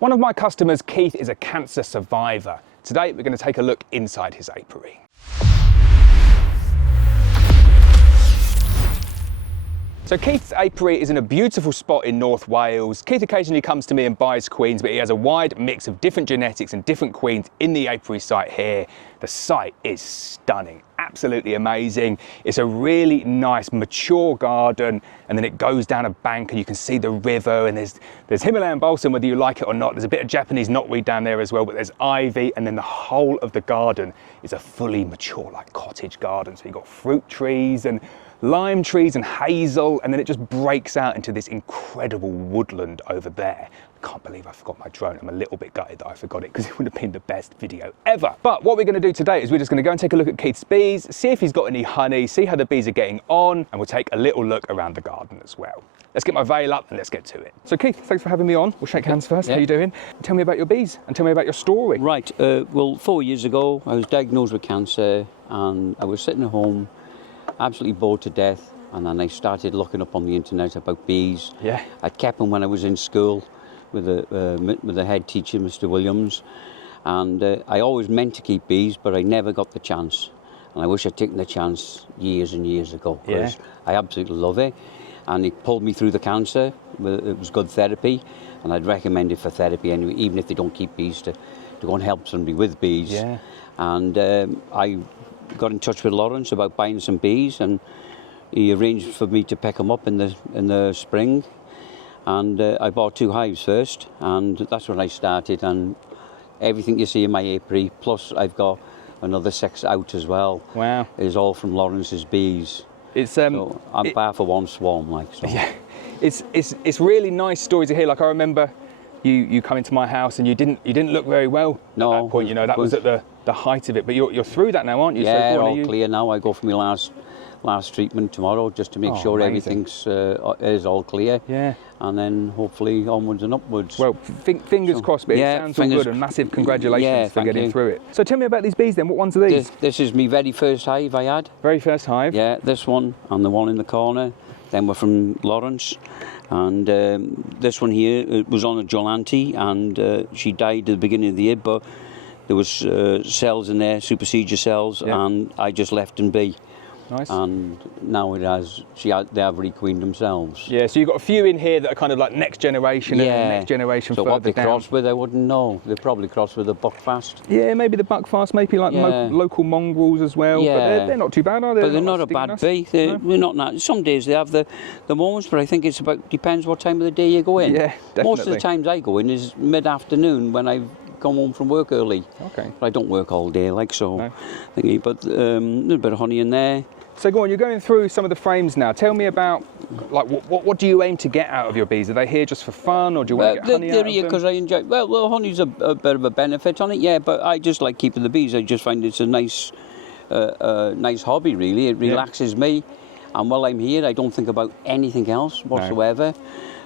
One of my customers, Keith, is a cancer survivor. Today, we're going to take a look inside his apiary. So Keith's apiary is in a beautiful spot in North Wales. Keith occasionally comes to me and buys queens, but he has a wide mix of different genetics and different queens in the apiary site here. The site is stunning, absolutely amazing. It's a really nice, mature garden, and then it goes down a bank and you can see the river, and there's Himalayan balsam, whether you like it or not. There's a bit of Japanese knotweed down there as well, but there's ivy, and then the whole of the garden is a fully mature, like cottage garden. So you've got fruit trees and lime trees and hazel, and then it just breaks out into this incredible woodland over there. I can't believe I forgot my drone. I'm a little bit gutted that I forgot it because it would have been the best video ever. But what we're going to do today is we're just going to go and take a look at Keith's bees, see if he's got any honey, see how the bees are getting on, and we'll take a little look around the garden as well. Let's get my veil up and let's get to it. So Keith, thanks for having me on. We'll shake hands first. Yeah. How you doing? Tell me about your bees and tell me about your story. Right, well, 4 years ago I was diagnosed with cancer and I was sitting at home absolutely bored to death, and then I started looking up on the internet about bees. Yeah. I kept them when I was in school with the head teacher, Mr. Williams, and I always meant to keep bees, but I never got the chance. And I wish I'd taken the chance years and years ago, because I absolutely love it. And it pulled me through the cancer. It was good therapy, and I'd recommend it for therapy anyway, even if they don't keep bees, to go and help somebody with bees. Yeah. And I got in touch with Lawrence about buying some bees, and he arranged for me to pick them up in the spring. And I bought 2 hives first, and that's when I started. And everything you see in my apiary, plus I've got another 6 out as well. Wow! Is all from Lawrence's bees. It's so I'm par for one swarm, like so. Yeah, it's really nice stories to hear. Like I remember you come into my house and you didn't look very well at that point. You know, that was at the height of it. But you're through that now, aren't you? Yeah, so all clear now. I go for my last treatment tomorrow just to make sure everything's is all clear. Yeah. And then hopefully onwards and upwards. Well, fingers crossed, but it sounds all good, and massive congratulations for getting through it. So tell me about these bees then. What ones are these? This is my very first hive I had. Very first hive? Yeah, this one and the one in the corner. Then we're from Lawrence. And this one here, it was on a Jolante, and she died at the beginning of the year, but there was cells in there, supersedure cells, and I just left them be. Nice. And now they have requeened themselves. Yeah, so you've got a few in here that are kind of like next generation and the next generation further down. So what they crossed with, I wouldn't know. They probably crossed with the buckfast. Yeah, maybe the buckfast, maybe like local mongrels as well. Yeah. But they're not too bad, are they? But they're not a bad bee. They're not. Some days they have the moments, but I think it's depends what time of the day you go in. Yeah, definitely. Most of the times I go in is mid-afternoon when I've come home from work early. Okay. But I don't work all day, like so. No. Thingy, but a little bit of honey in there. So go on, you're going through some of the frames now. Tell me about, like, what do you aim to get out of your bees? Are they here just for fun, or do you want to get honey out of them? They're here because I enjoy, well, honey's a bit of a benefit on it, yeah, but I just like keeping the bees. I just find it's a nice hobby, really. It relaxes me, and while I'm here, I don't think about anything else whatsoever.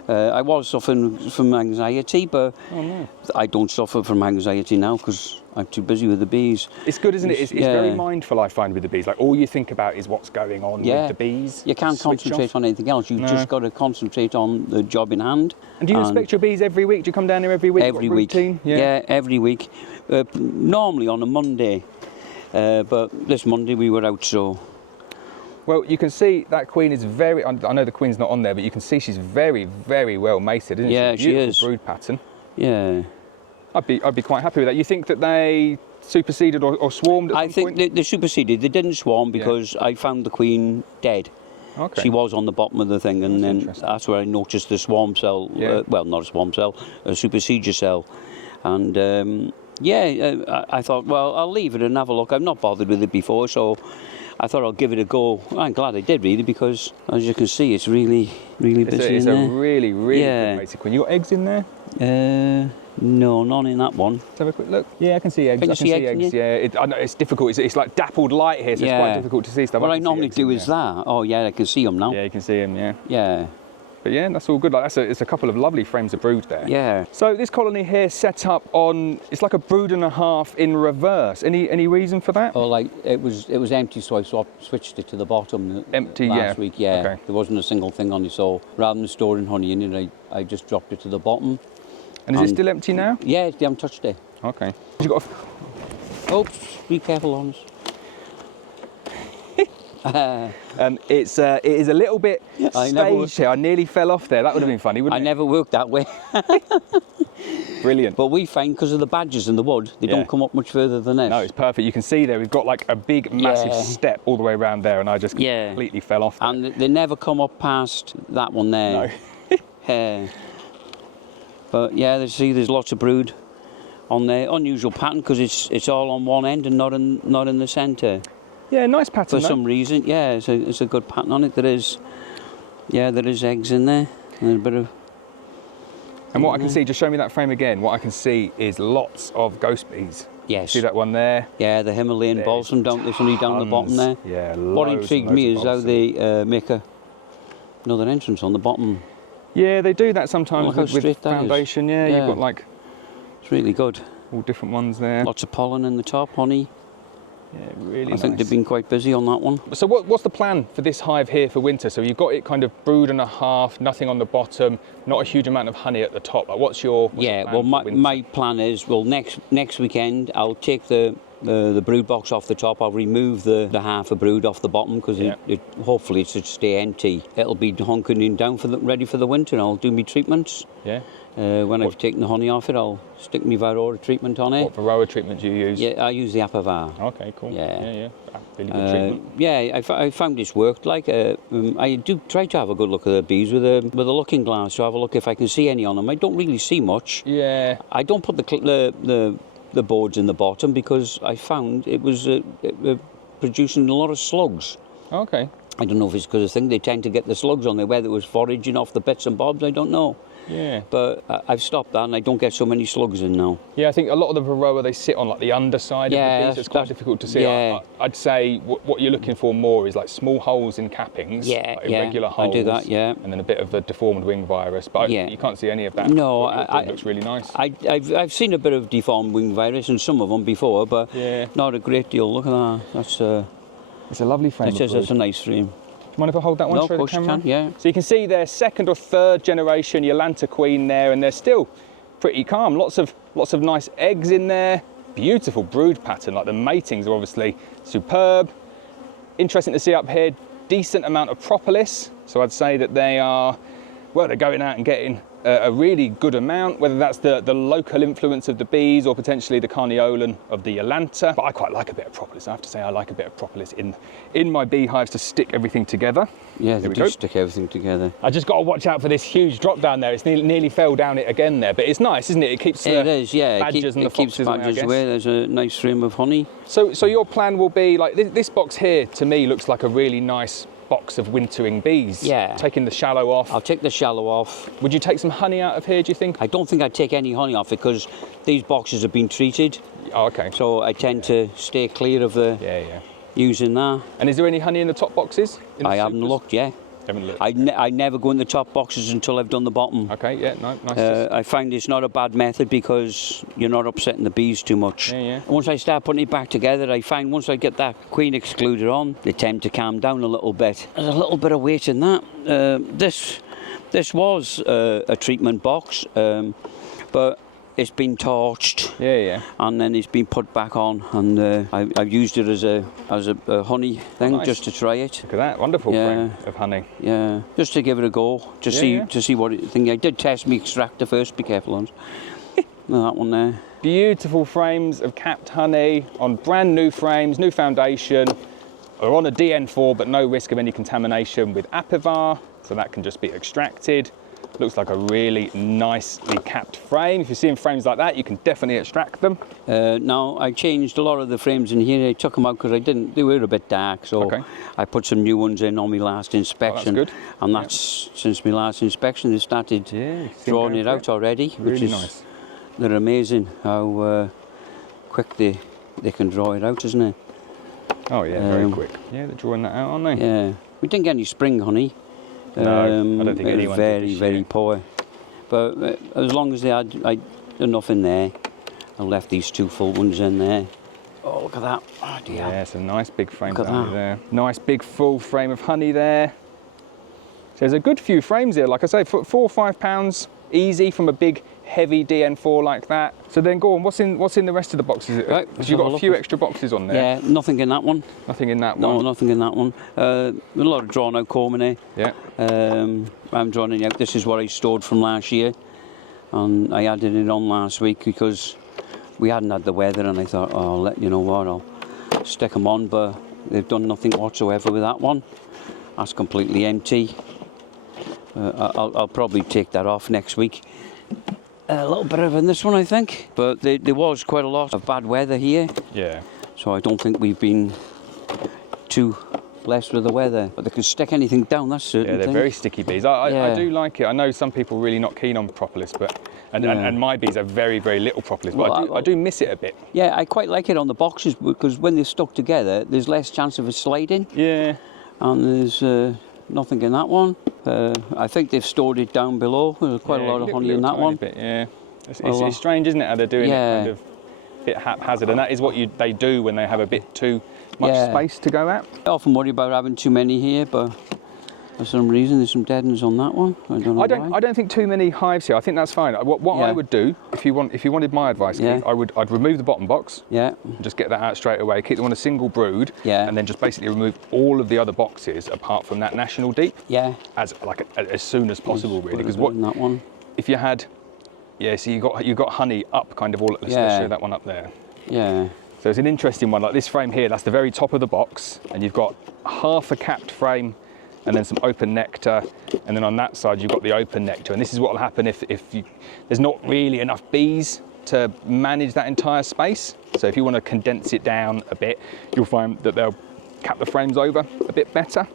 I was suffering from anxiety, but I don't suffer from anxiety now because I'm too busy with the bees. It's good, isn't it? It's very mindful, I find, with the bees. Like, all you think about is what's going on with the bees. You can't concentrate on anything else. You've just got to concentrate on the job in hand. And do you inspect your bees every week? Do you come down here every week? Every week. Yeah, every week. Normally on a Monday, but this Monday we were out, so... Well, you can see that queen is very, I know the queen's not on there, but you can see she's very, very well mated, isn't she? Yeah, she is. Beautiful brood pattern. Yeah. I'd be quite happy with that. You think that they superseded or swarmed at some point? I think they superseded. They didn't swarm because I found the queen dead. Okay. She was on the bottom of the thing, and then that's where I noticed the swarm cell, well, not a swarm cell, a supersedure cell. And I thought, well, I'll leave it and have a look. I've not bothered with it before, so I thought I'll give it a go. I'm glad I did, really, because as you can see, it's really, really busy. It's a really, really good mated queen. You got eggs in there? No, none in that one. Let's have a quick look. Yeah, I can see eggs. Can you see eggs? Yeah, I know it's difficult. It's like dappled light here, so it's quite difficult to see stuff. What I normally do is that. Oh, yeah, I can see them now. Yeah, you can see them, yeah. Yeah. But yeah, that's all good. Like it's a couple of lovely frames of brood there. Yeah. So this colony here set up on, it's like a brood and a half in reverse. Any reason for that? Oh, like it was empty, so I switched it to the bottom. Empty, last week, yeah. Okay. There wasn't a single thing on it, so rather than storing honey in it, I just dropped it to the bottom. And is it still empty now? Yeah, they haven't touched it. Okay. You got Oops, be careful on us. it is a little bit staged here. I nearly fell off there. That would have been funny, wouldn't it? I never worked that way. Brilliant. But we find, because of the badgers in the wood, they don't come up much further than this. No, it's perfect. You can see there, we've got like a big, massive step all the way around there, and I just completely fell off there. And they never come up past that one there. No. But yeah, there's lots of brood on there. Unusual pattern, because it's all on one end and not in the centre. Yeah, nice pattern. For some reason, yeah, it's a good pattern on it. There is eggs in there, and a bit of. And what I can see, just show me that frame again. What I can see is lots of ghost bees. Yes. See that one there? Yeah, the Himalayan balsam down the bottom there. Yeah, what intrigued me is how they make another entrance on the bottom. Yeah, they do that sometimes with foundation. Yeah, you've got like. It's really good. All different ones there. Lots of pollen in the top, honey. Yeah, really I think they've been quite busy on that one. So what's the plan for this hive here for winter? So you've got it kind of brood and a half, nothing on the bottom, not a huge amount of honey at the top. Like what's your plan well, my plan is, well, next weekend I'll take the brood box off the top. I'll remove the half a brood off the bottom, because hopefully it should stay empty. It'll be hunkering down ready for the winter, and I'll do my treatments. Yeah. When I've taken the honey off it, I'll stick my Varroa treatment on it. What Varroa treatment do you use? Yeah, I use the Apivar. Okay, cool. Yeah. Really good treatment. Yeah, I found this worked. Like I do try to have a good look at the bees with a looking glass to have a look if I can see any on them. I don't really see much. Yeah. I don't put the boards in the bottom, because I found it was producing a lot of slugs. Okay. I don't know if it's because I think they tend to get the slugs on there, whether it was foraging off the bits and bobs, I don't know. Yeah. But I've stopped that, and I don't get so many slugs in now. Yeah, I think a lot of the Varroa, they sit on like the underside of the bees. It's quite difficult to see. Yeah. I'd say what you're looking for more is like small holes in cappings, like irregular holes. I do that, and then a bit of the deformed wing virus. But you can't see any of that. No, it looks really nice. I've seen a bit of deformed wing virus in some of them before, but not a great deal. Look at that. That's it's a lovely frame. It's a nice frame. Do you mind if I hold that one? No, of course you can, yeah. So you can see their second or third generation Yolanta queen there, and they're still pretty calm. Lots of nice eggs in there. Beautiful brood pattern. Like the matings are obviously superb. Interesting to see up here. Decent amount of propolis. So I'd say that they are, well, they're going out and getting a really good amount, whether that's the local influence of the bees or potentially the carniolan of the Yolanta. But I quite like a bit of propolis. I have to say I like a bit of propolis in my beehives to stick everything together. Yeah, they do stick everything together. I just got to watch out for this huge drop down there. It's nearly fell down it again there, but it's nice, isn't it? It keeps badgers and the foxes away, I guess. There's a nice frame of honey. So your plan will be like this box here. To me, looks like a really nice box of wintering bees. Yeah. Taking the shallow off. I'll take the shallow off. Would you take some honey out of here, do you think? I don't think I'd take any honey off, because these boxes have been treated. Oh, okay. So I tend to stay clear of using that. And is there any honey in the top boxes? I haven't looked, Haven't looked. I never go in the top boxes until I've done the bottom. Okay, yeah, nice. I find it's not a bad method, because you're not upsetting the bees too much. Yeah. Once I start putting it back together, I find once I get that queen excluder on, they tend to calm down a little bit. There's a little bit of weight in that. This was a treatment box, but it's been torched. Yeah. And then it's been put back on, and I've used it as a honey thing, just to try it. Look at that wonderful frame of honey. Yeah, just to give it a go, to see what it think. I did test my extractor first. Be careful on that one there. Beautiful frames of capped honey on brand new frames, new foundation. Are on a DN4, but no risk of any contamination with Apivar, so that can just be extracted. Looks like a really nicely capped frame. If you're seeing frames like that, you can definitely extract them. Now, I changed a lot of the frames in here. I took them out because they were a bit dark, so I put some new ones in on my last inspection. Oh, that's good. And that's since my last inspection, they started drawing it out already, really which is nice. They're amazing how quick they can draw it out, isn't it? Oh yeah, very quick. Yeah, they're drawing that out, aren't they? Yeah, we didn't get any spring honey. No, I don't think anyone did this year. Very poor. But as long as they had enough in there, I left these two full ones in there. Oh, look at that. Oh, dear. Yeah, it's a nice big frame of honey there. Nice big full frame of honey there. So there's a good few frames here. Like I say, £4 or £5 easy from a big heavy DN4 like that. So then go on, what's in the rest of the boxes? Right, Because you've got a few extra boxes on there. Yeah, nothing in that one. Nothing in that one? No, nothing in that one. A lot of drawn out comb in there. Yeah. I'm drawing it out. This is what I stored from last year. And I added it on last week because we hadn't had the weather, and I thought, oh, you know what, I'll stick them on, but they've done nothing whatsoever with that one. That's completely empty. I'll probably take that off next week. A little bit of in this one, I think, but there was quite a lot of bad weather here. Yeah. So I don't think we've been too blessed with the weather. But they can stick anything down, that's certain. Yeah, they're very sticky bees. I do like it. I know some people are really not keen on propolis, but and my bees are very, very little propolis, but Well, I do miss it a bit. Yeah, I quite like it on the boxes because when they're stuck together, there's less chance of it sliding. Yeah. And there's nothing in that one. I think they've stored it down below. There's quite a lot of honey in that one. Bit, yeah. It's strange, isn't it, how they're doing it kind of a bit haphazard, and that is what they do when they have a bit too much space to go at. I often worry about having too many here, but for some reason there's some dead ones on that one. I don't know why. I don't think too many hives here. I think that's fine. What I would do, if you wanted my advice, Keith, I'd remove the bottom box. Yeah. And just get that out straight away. Keep them on a single brood. Yeah. And then just basically remove all of the other boxes apart from that national deep. Yeah. As soon as possible, really. Because that one. If you had, so you got honey up kind of all. Let's show that one up there. Yeah. So it's an interesting one. Like this frame here, that's the very top of the box, and you've got half a capped frame and then some open nectar, and then on that side you've got the open nectar. And this is what will happen if there's not really enough bees to manage that entire space. So if you want to condense it down a bit, you'll find that they'll cap the frames over a bit better.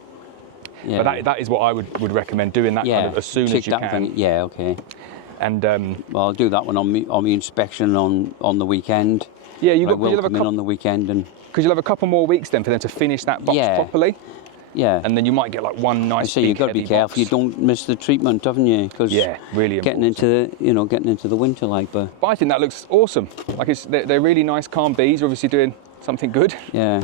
Yeah. But that is what I would recommend, doing that kind of as soon as you can. Yeah, okay. And well, I'll do that one on my inspection on the weekend. Yeah, you'll come in on the weekend, and because you'll have a couple more weeks then for them to finish that box properly. Yeah. And then you might get like one nice. So you've got to be careful box. You don't miss the treatment, haven't you? Because really getting into the winter like. But I think that looks awesome. Like they're really nice, calm bees. Obviously doing something good. Yeah.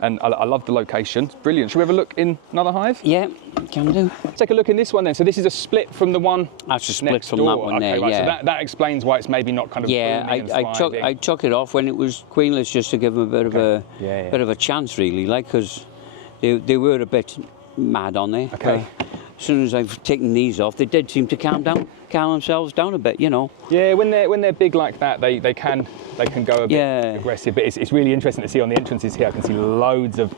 And I love the location. It's brilliant. Should we have a look in another hive? Yeah, can do. Take a look in this one then. So this is a split from the one. That's a split next from door. that one there. Right, yeah. So that explains why it's maybe not kind of. Yeah, I took it off when it was queenless just to give them a bit of a bit of a chance, really, like because they were a bit mad on there. Okay. As soon as I've taken these off, they did seem to calm themselves down a bit, you know. Yeah, when they're big like that, they can go a bit aggressive. But it's really interesting to see on the entrances here. I can see loads of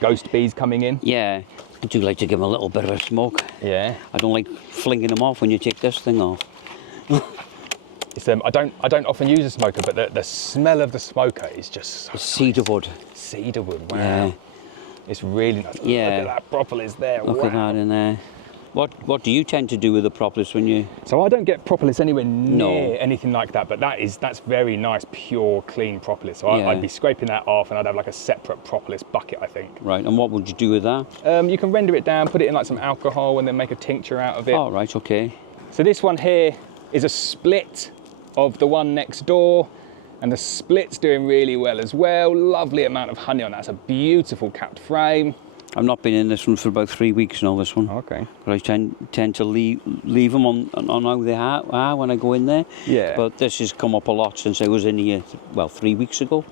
ghost bees coming in. Yeah, I do like to give them a little bit of a smoke. Yeah. I don't like flinging them off when you take this thing off. It's, I don't often use a smoker, but the smell of the smoker is just so cedarwood. Cedarwood, wow. Yeah. It's really nice. Yeah. Look at that propolis there. Look at that in there. What do you tend to do with the propolis when you? So I don't get propolis anywhere near anything like that, but that's very nice, pure, clean propolis. So I'd be scraping that off, and I'd have like a separate propolis bucket, I think. Right. And what would you do with that? You can render it down, put it in like some alcohol, and then make a tincture out of it. Oh, right. Okay. So this one here is a split of the one next door, and the split's doing really well as well. Lovely amount of honey on that. It's a beautiful capped frame. I've not been in this one for about 3 weeks now, this one. Okay. But I tend to leave them on how they are when I go in there. Yeah. But this has come up a lot since I was in here, 3 weeks ago.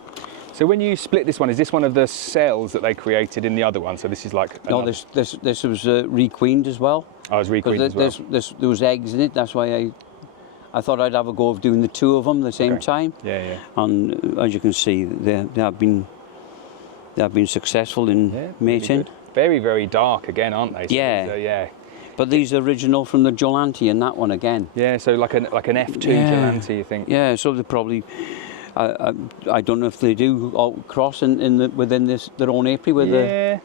So when you split this one, is this one of the cells that they created in the other one? So this is like... No, this was requeened as well. Oh, it was requeened as well. There was eggs in it, that's why I thought I'd have a go of doing the two of them at the same time. Yeah. And as you can see, they have been successful in mating. Really very, very dark again, aren't they? So yeah. But these are original from the Jolanti and that one again. Yeah, so like an F2 Jolanti, you think? Yeah, so they probably. I don't know if they do all cross within their own apiary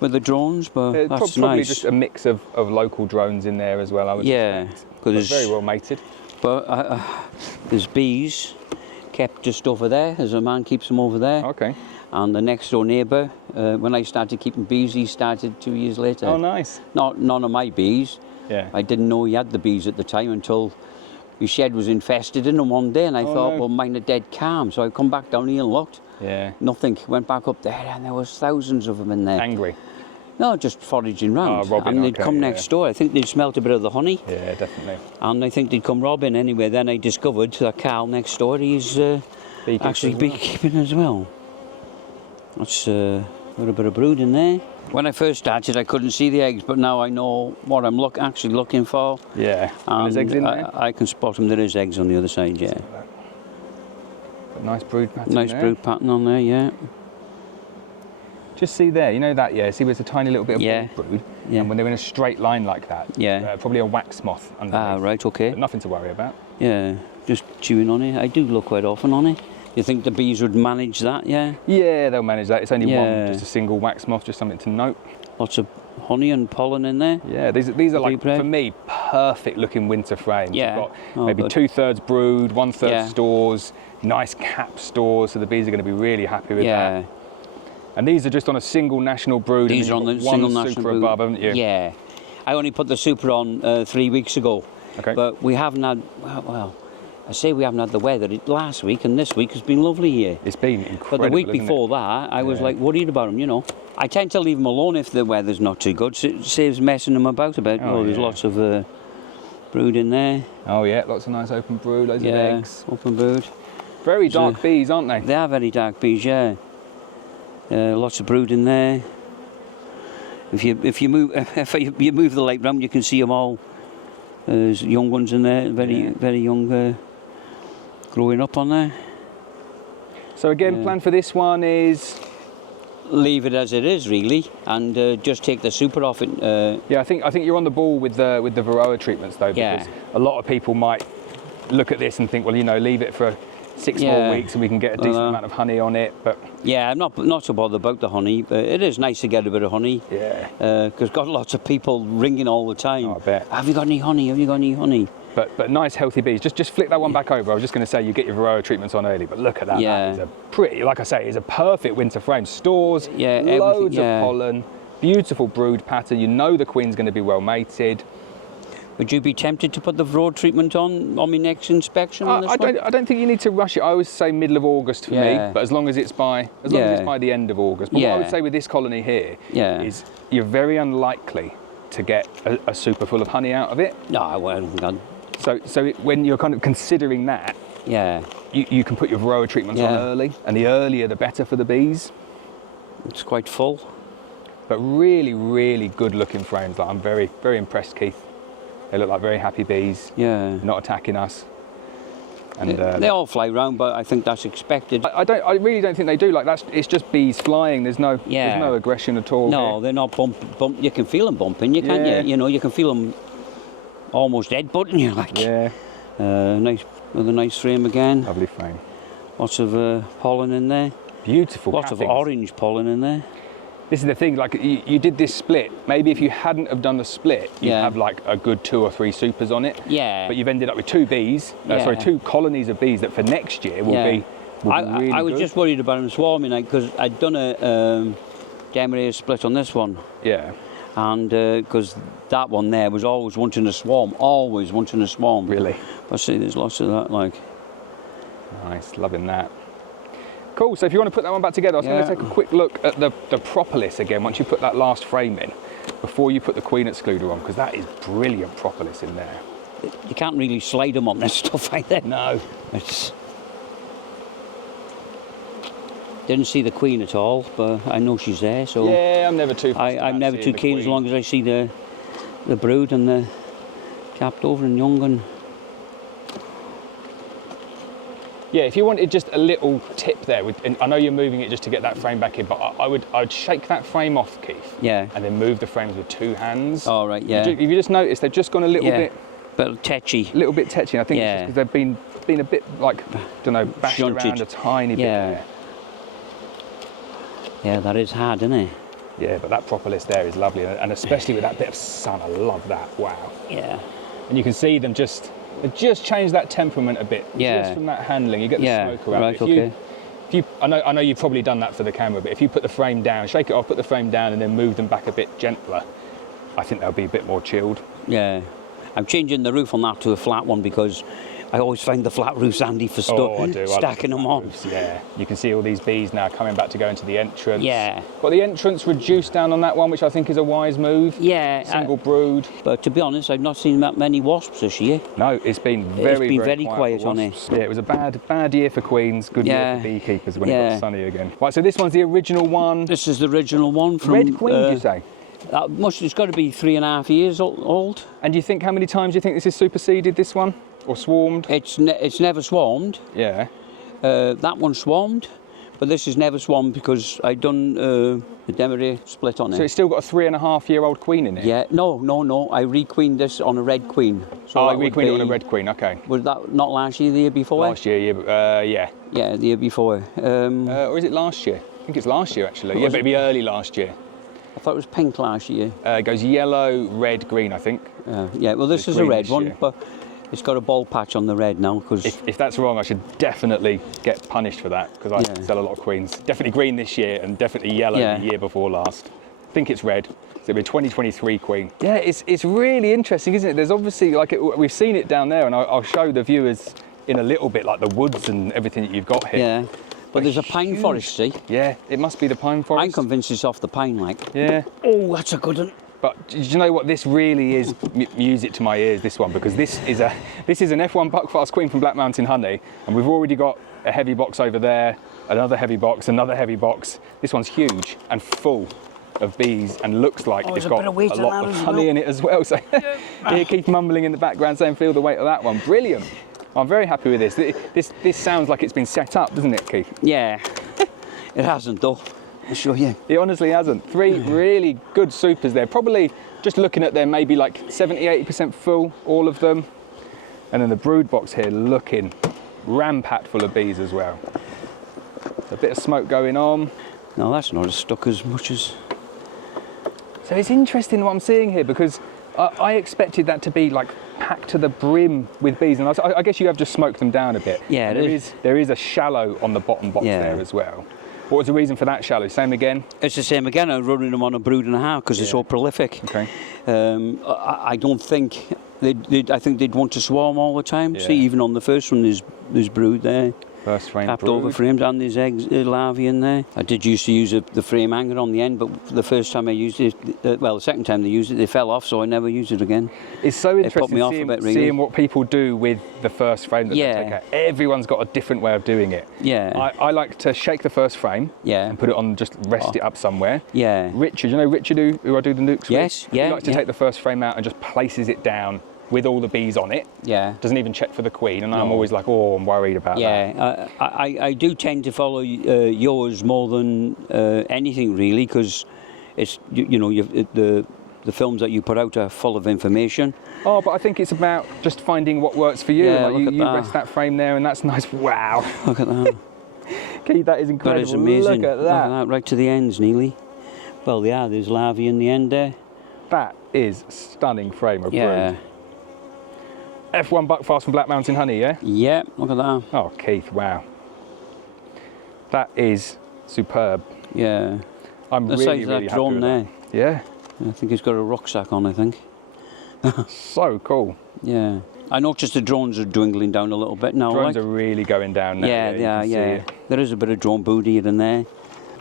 with the drones, but that's probably nice. Just a mix of local drones in there as well, I would suspect. Because very well mated. But there's bees kept just over there, as a man keeps them over there. Okay. And the next door neighbour, when I started keeping bees, he started 2 years later. Oh, nice. None of my bees. Yeah. I didn't know he had the bees at the time until his shed was infested in them one day, and I thought, well, mine are dead calm. So I come back down here and looked. Yeah. Nothing. Went back up there, and there was thousands of them in there. Angry. No, just foraging round. Robbing, and they'd okay, come yeah. next door. I think they'd smelt a bit of the honey. Yeah, definitely. And I think they'd come robbing anyway. Then I discovered that Carl next door, he's actually beekeeping as well. That's got a bit of brood in there. When I first started, I couldn't see the eggs, but now I know what I'm actually looking for. Yeah, and there's eggs in there? I can spot them. There is eggs on the other side, yeah. Nice brood pattern Nice there. brood pattern on there, yeah. Just see there, you know that, yeah? See there's a tiny little bit of Yeah. brood? Yeah. And when they're in a straight line like that, Yeah. probably a wax moth underneath. Ah, right, okay. But nothing to worry about. Yeah, just chewing on it. I do look quite often on it. You think the bees would manage that, yeah? Yeah, they'll manage that. It's only one, Yeah. just a single wax moth, just something to note. Lots of honey and pollen in there. Yeah, these are like, bread. for me, perfect looking winter frames. Yeah. You've got Oh, maybe good. 2/3 brood, 1/3 Yeah. stores, nice cap stores, so the bees are going to be really happy with Yeah. that. And these are just on a single national brood. These are and on the you've got single one national super brood. above, haven't you? Yeah. I only put the super on 3 weeks ago. Okay. But we haven't had, well, I say we haven't had the weather. Last week and this week has been lovely here. It's been incredible. But the week isn't it? before that, I was Yeah. like worried about them, you know. I tend to leave them alone if the weather's not too good. So it saves messing them about a bit. Oh, There's yeah. lots of brood in there. Oh yeah, lots of nice open brood, loads of Yeah, eggs. open brood. Very dark bees, aren't they? They are very dark bees, yeah. Lots of brood in there. If you move you move the light round, you can see them all. There's young ones in there, very young, growing up on there. So again, plan for this one is. Leave it as it is, really, and just take the super off it. Yeah, I think you're on the ball with the Varroa treatments though, because a lot of people might look at this and think, well, you know, leave it for 6 more weeks and we can get a decent amount of honey on it. But yeah, I'm not so bothered about the honey, but it is nice to get a bit of honey. Yeah. Because got lots of people ringing all the time. Oh, I bet. Have you got any honey? Have you got any honey? But nice healthy bees. Just flick that one back over. I was just going to say you get your Varroa treatments on early, but look at that. Yeah. That is a pretty, like I say, it's a perfect winter frame. Stores, Yeah, loads everything, of pollen, beautiful brood pattern. You know the queen's going to be well mated. Would you be tempted to put the Varroa treatment on my next inspection? On this one? I don't think you need to rush it. I always say middle of August for me, but as long as it's by the end of August. But what I would say with this colony here is you're very unlikely to get a super full of honey out of it. No, well, So when you're kind of considering that, you can put your Varroa treatments on early, and the earlier the better for the bees. It's quite full. But really, really good looking frames. Like, I'm very, very impressed, Keith. They look like very happy bees. Yeah. Not attacking us. And they all fly around, but I think that's expected. I really don't think they do. Like it's just bees flying. There's no aggression at all. No, here. they're not bump. You can feel them bumping. You can, you know, you can feel them almost headbutting you, like. Yeah. Nice, with a nice frame again. Lovely frame. Lots of pollen in there. Beautiful. Lots of orange pollen in there. This is the thing, like you did this split. Maybe if you hadn't have done the split, you'd have like a good 2 or 3 supers on it. Yeah. But you've ended up with 2 bees, 2 colonies of bees that for next year will be really I was good. just worried about them swarming, because I'd done a Demerara split on this one. Yeah. And because that one there was always wanting to swarm, Really? But see, there's lots of that, like. Nice, loving that. Cool, so if you want to put that one back together, I was going to take a quick look at the propolis again once you put that last frame in, before you put the queen excluder on, because that is brilliant propolis in there. You can't really slide them on this stuff like that. No. It's... Didn't see the queen at all, but I know she's there, so... Yeah, I'm never too I'm never too keen as long as I see the brood and the capped over and young and... Yeah, if you wanted just a little tip there, and I know you're moving it just to get that frame back in, but I'd shake that frame off, Keith. Yeah. And then move the frames with 2 hands. Oh, right, yeah. If you just notice, they've just gone a little bit... tetchy. A little bit tetchy. I think it's just because they've been a bit, like, I don't know, bashed around a tiny bit there. Yeah, that is hard, isn't it? Yeah, but that propolis there is lovely, and especially with that bit of sun, I love that. Wow. Yeah. And you can see them just change that temperament a bit. Yeah. Just from that handling, you get the smoke around. Right, okay. If you, I know you've probably done that for the camera, but if you put the frame down, shake it off, put the frame down, and then move them back a bit gentler, I think they'll be a bit more chilled. Yeah. I'm changing the roof on that to a flat one because I always find the flat roofs handy for stacking them on. Yeah, you can see all these bees now coming back to go into the entrance. Yeah. Got the entrance reduced down on that one, which I think is a wise move. Yeah. Single brood. But to be honest, I've not seen that many wasps this year. No, it's been very quiet on it. Yeah, it was a bad year for queens, good year for beekeepers when it got sunny again. Right, so this one's the original one. This is the original one from Red Queen, did you say? It's got to be 3.5 years old. And do you think, how many times do you think this has superseded this one? Or swarmed? It's never swarmed. Yeah. That one swarmed, but this has never swarmed because I done the demerit split on it. So it's still got a 3.5-year-old queen in it? Yeah, no. I requeened this on a red queen. So I requeened it on a red queen, okay. Was that not last year, the year before? Last year, yeah. Yeah, the year before. Or is it last year? I think it's last year, actually. Yeah, but it'd be early last year. I thought it was pink last year. It goes yellow, red, green, I think. Yeah, well, this is a red one, but it's got a bald patch on the red now. Because if that's wrong, I should definitely get punished for that, because I sell a lot of queens. Definitely green this year, and definitely yellow the year before last. I think it's red. So it'll be a 2023 queen. Yeah, it's really interesting, isn't it? There's obviously, like, we've seen it down there, and I'll show the viewers in a little bit, like the woods and everything that you've got here. Yeah. But there's a pine forest, see? Yeah, it must be the pine forest. I'm convinced it's off the pine, like. Yeah. Oh, that's a good one. But do you know what? This really is music to my ears, this one, because this is an F1 Buckfast Queen from Black Mountain Honey, and we've already got a heavy box over there, another heavy box, another heavy box. This one's huge and full of bees and looks like it's got a lot of honey in it as well. So here Keith mumbling in the background saying, feel the weight of that one. Brilliant. I'm very happy with this. This sounds like it's been set up, doesn't it, Keith? Yeah. It hasn't, though. I'll show you. It honestly hasn't. 3 really good supers there. Probably, just looking at them, maybe like 70-80% full, all of them. And then the brood box here looking ram-packed full of bees as well. A bit of smoke going on. No, that's not as stuck as much as... So it's interesting what I'm seeing here, because I expected that to be like packed to the brim with bees, and I guess you have just smoked them down a bit. Yeah, there is a shallow on the bottom box there as well. What was the reason for that shallow? Same again? It's the same again. I'm running them on a brood and a half because it's so prolific. Okay. I don't think I think they'd want to swarm all the time. See, even on the first one, there's brood there. First frame capped brood. over framed, and there's eggs, larvae in there. I did used to use the frame hanger on the end, but the first time I used it, well, the second time they used it, they fell off, so I never used it again. It's so interesting it put me off a bit, really. Seeing what people do with the first frame that they take out. Everyone's got a different way of doing it. Yeah. I like to shake the first frame and put it on, just rest it up somewhere. Yeah. Richard, you know Richard who I do the nucs with? He likes to take the first frame out and just places it down with all the bees on it. Yeah. Doesn't even check for the queen, and I'm always like, oh, I'm worried about that. Yeah, I do tend to follow yours more than anything, really, because it's, you know, the films that you put out are full of information. Oh, but I think it's about just finding what works for you. Yeah, like you rest that frame there, and that's nice. Wow. Look at that. Keith, that is incredible. That is amazing. Look at that. Look at that, right to the ends, nearly. Well, yeah, there's larvae in the end there. That is a stunning frame of brood. F1 Buckfast from Black Mountain Honey, yeah? Yeah, look at that. Oh, Keith, wow. That is superb. Yeah. I'm the really, size of really that happy drone with there. That. Yeah. I think it's got a rucksack on, I think. So cool. Yeah. I noticed the drones are dwindling down a little bit now. Drones are really going down now. Yeah. There is a bit of drone booty in there.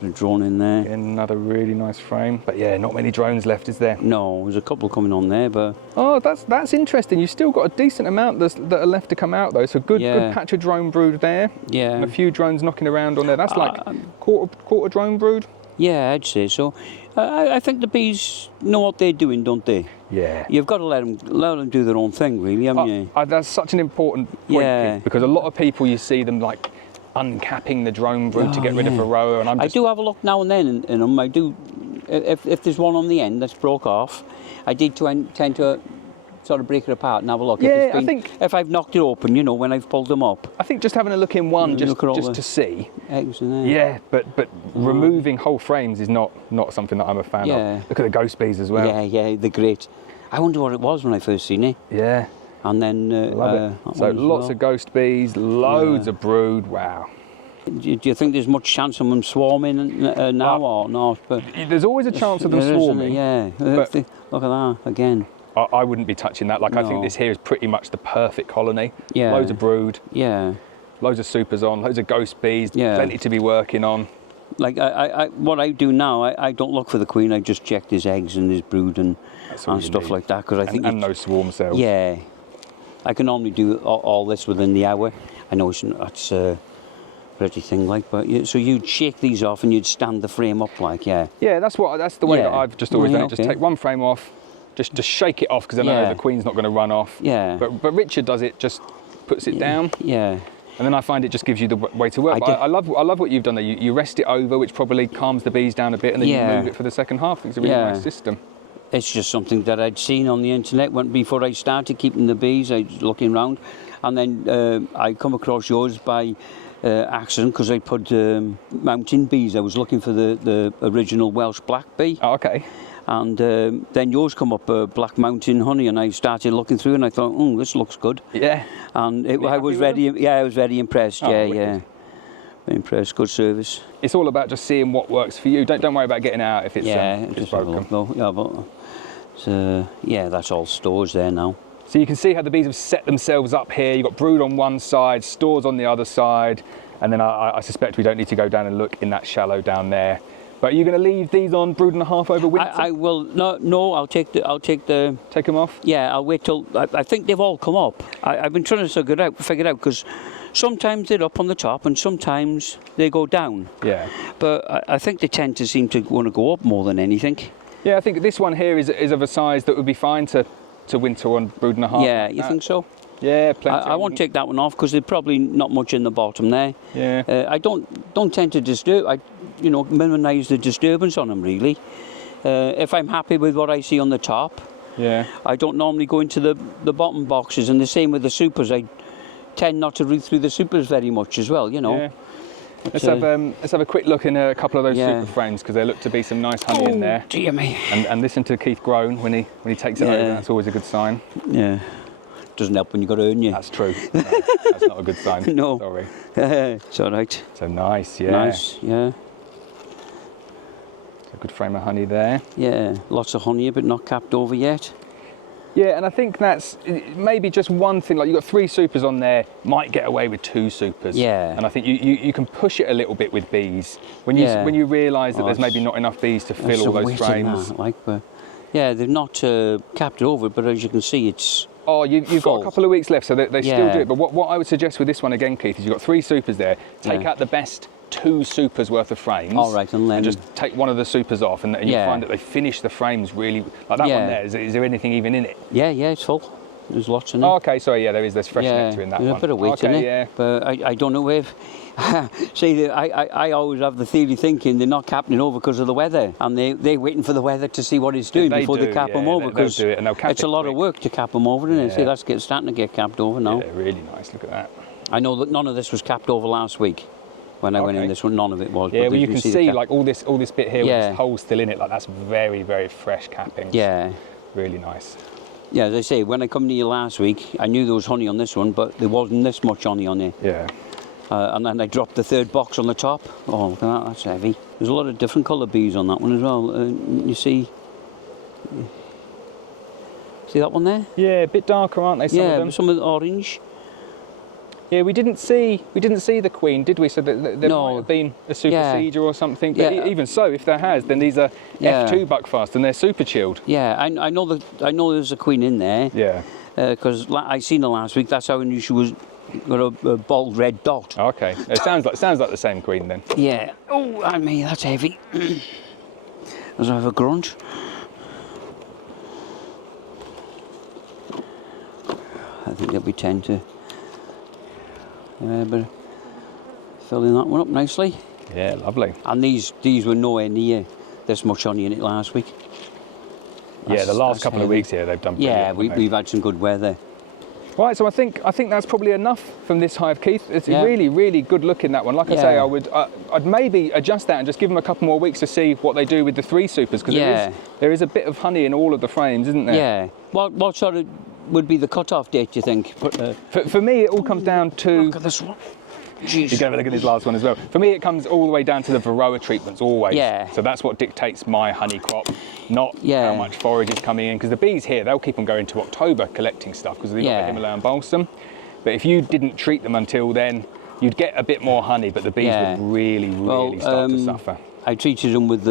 A drone in there. Another really nice frame. But yeah, not many drones left, is there? No, there's a couple coming on there, but... Oh, that's interesting. You've still got a decent amount that are left to come out, though. So good patch of drone brood there. Yeah. And a few drones knocking around on there. That's like quarter drone brood? Yeah, I'd say so. I think the bees know what they're doing, don't they? Yeah. You've got to let them do their own thing, really, haven't you? That's such an important point, because a lot of people, you see them like uncapping the drone brood to get rid of varroa, and I do have a look now and then in them. I do, if there's one on the end that's broke off, I did tend to sort of break it apart and have a look. Yeah, I think if I've knocked it open, you know, when I've pulled them up. I think just having a look in one, just to see. Eggs in there. Yeah, but removing whole frames is not something that I'm a fan of. Look at the ghost bees as well. Yeah, they're great. I wonder what it was when I first seen it. Yeah. And then love it. So lots of ghost bees, loads of brood. Wow. Do you think there's much chance of them swarming now or not? But there's always a chance of them swarming. Yeah. Look at that again. I wouldn't be touching that. Like, I think this here is pretty much the perfect colony. Yeah. Loads of brood. Yeah. Loads of supers on, loads of ghost bees, plenty to be working on. Like, what I do now, I don't look for the queen, I just check his eggs and his brood and stuff like that. Cause I think and those swarm cells. Yeah. I can normally do all this within the hour. I know that's a pretty thing, like, but so you'd shake these off and you'd stand the frame up, like, yeah. Yeah, that's the way that I've just always done it. Just take one frame off, just shake it off, because I know the queen's not going to run off. Yeah. But Richard does it, just puts it down. Yeah. And then I find it just gives you the way to work. I love what you've done there. You rest it over, which probably calms the bees down a bit, and then you move it for the second half. I think it's a really nice system. It's just something that I'd seen on the internet before I started keeping the bees. I was looking around, and then I come across yours by accident, because I put mountain bees. I was looking for the original Welsh black bee. Oh, okay. And then yours come up, Black Mountain Honey, and I started looking through, and I thought, this looks good. Yeah. And I was very impressed. Oh, yeah. Very impressed. Good service. It's all about just seeing what works for you. Don't worry about getting out if it's just broken. Yeah, but that's all stores there now. So you can see how the bees have set themselves up here. You've got brood on one side, stores on the other side, and then I suspect we don't need to go down and look in that shallow down there. But are you going to leave these on brood and a half over winter? I will. No. I'll take the. Take them off. Yeah, I'll wait till. I think they've all come up. I've been trying to figure it out because sometimes they're up on the top and sometimes they go down. Yeah. But I think they tend to seem to want to go up more than anything. Yeah, I think this one here is of a size that would be fine to winter on brood and a half. Yeah, you think so? Yeah, plenty. I won't take that one off because there's probably not much in the bottom there. Yeah. I don't tend to disturb. Minimise the disturbance on them, really. If I'm happy with what I see on the top, I don't normally go into the bottom boxes, and the same with the supers. I tend not to read through the supers very much as well, Yeah. Let's have a quick look in a couple of those super frames, because there look to be some nice honey in there. Dear me. And listen to Keith groan when he takes it over. That's always a good sign. Yeah. Doesn't help when you've got to earn you. That's true. No, that's not a good sign. No. Sorry. It's all right. So nice, yeah. Nice, yeah. A good frame of honey there. Yeah, lots of honey, but not capped over yet. Yeah, and I think that's maybe just one thing. Like, you've got 3 supers on there, might get away with 2 supers. Yeah. And I think you can push it a little bit with bees when you realise that there's maybe not enough bees to fill all those frames. Yeah, they've not capped it over, but as you can see, it's. Oh, you've got a couple of weeks left, so they still do it. But what I would suggest with this one again, Keith, is you've got 3 supers there. Take out the best 2 supers worth of frames. All right, and just take one of the supers off, and you'll find that they finish the frames really. Like that one there. Is there anything even in it? Yeah, it's full. There's lots in it. Oh, okay, sorry, there's fresh nectar in that one. There's a bit of weight in it. Yeah. But I don't know if. See, I always have the theory thinking they're not capping it over because of the weather, and they're waiting for the weather to see what it's doing before they cap them over, because it's a lot of work to cap them over, isn't it? See, that's starting to get capped over now. Yeah, really nice. Look at that. I know that none of this was capped over last week. When I went in this one, none of it was. Yeah, well, you can see like all this bit here with this hole still in it. Like, that's very, very fresh capping. Yeah. Really nice. Yeah, as I say, when I come to you last week, I knew there was honey on this one, but there wasn't this much honey on it. Yeah. And then I dropped the 3rd box on the top. Oh, look at that, that's heavy. There's a lot of different colour bees on that one as well. You see that one there? Yeah, a bit darker, aren't they? Some of them? Yeah, some of the orange. Yeah, we didn't see the queen, did we? So there might have been a supersedure or something. But even so, if there has, then these are F2 buckfast, and they're super chilled. Yeah, I know there's a queen in there. Yeah. Because I seen her last week. That's how I knew she was got a bold red dot. Okay, it sounds like the same queen then. Yeah. Oh, I mean, that's heavy. Does I have a grunt? I think there'll be 10 to. But filling that one up nicely. Yeah, lovely. And these were nowhere near this much honey in it last week. The last couple of weeks here they've done brilliant. Yeah, we've had some good weather. Right, so I think that's probably enough from this hive, Keith. It's really, really good looking, that one. Like I say, I'd maybe adjust that and just give them a couple more weeks to see what they do with the 3 supers, because there is a bit of honey in all of the frames, isn't there? Yeah. What sort of would be the cut-off date, do you think? For me, it all comes down to... Look at this one. You can have a look at this last one as well. For me, it comes all the way down to the varroa treatments always. Yeah. So that's what dictates my honey crop, not how much forage is coming in. Because the bees here, they'll keep on going to October collecting stuff because they've got the Himalayan balsam. But if you didn't treat them until then, you'd get a bit more honey, but the bees would really start to suffer. I treated them with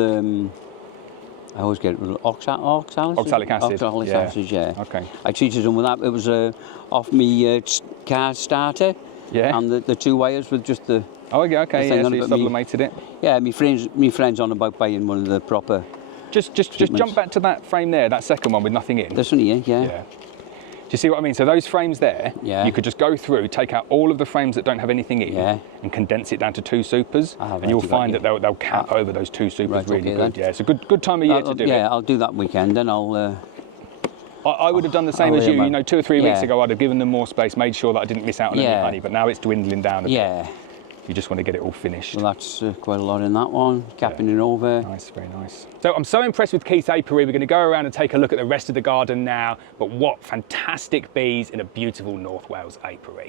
I always get oxalic acid. Oxalic acid, yeah. Okay. I treated them with that. It was off me car starter. Yeah. And the 2 wires with just the. Oh, yeah, okay. Yeah, so you sublimated it. Yeah, my friends on about buying one of the proper. Just jump back to that frame there, that second one with nothing in. This one here, yeah. Do you see what I mean? So those frames there, you could just go through, take out all of the frames that don't have anything in, and condense it down to 2 supers, and you'll find that they'll cap over those 2 supers really good. Then. Yeah, it's a good time of year to do it. Yeah, I'll do that weekend, then I'll. I would have done the same as you. You know, 2 or 3 weeks ago, I'd have given them more space, made sure that I didn't miss out on any honey. But now it's dwindling down a bit. You just want to get it all finished. Well, that's quite a lot in that one, capping it over. Nice, very nice. So I'm so impressed with Keith's apiary. We're going to go around and take a look at the rest of the garden now. But what fantastic bees in a beautiful North Wales apiary.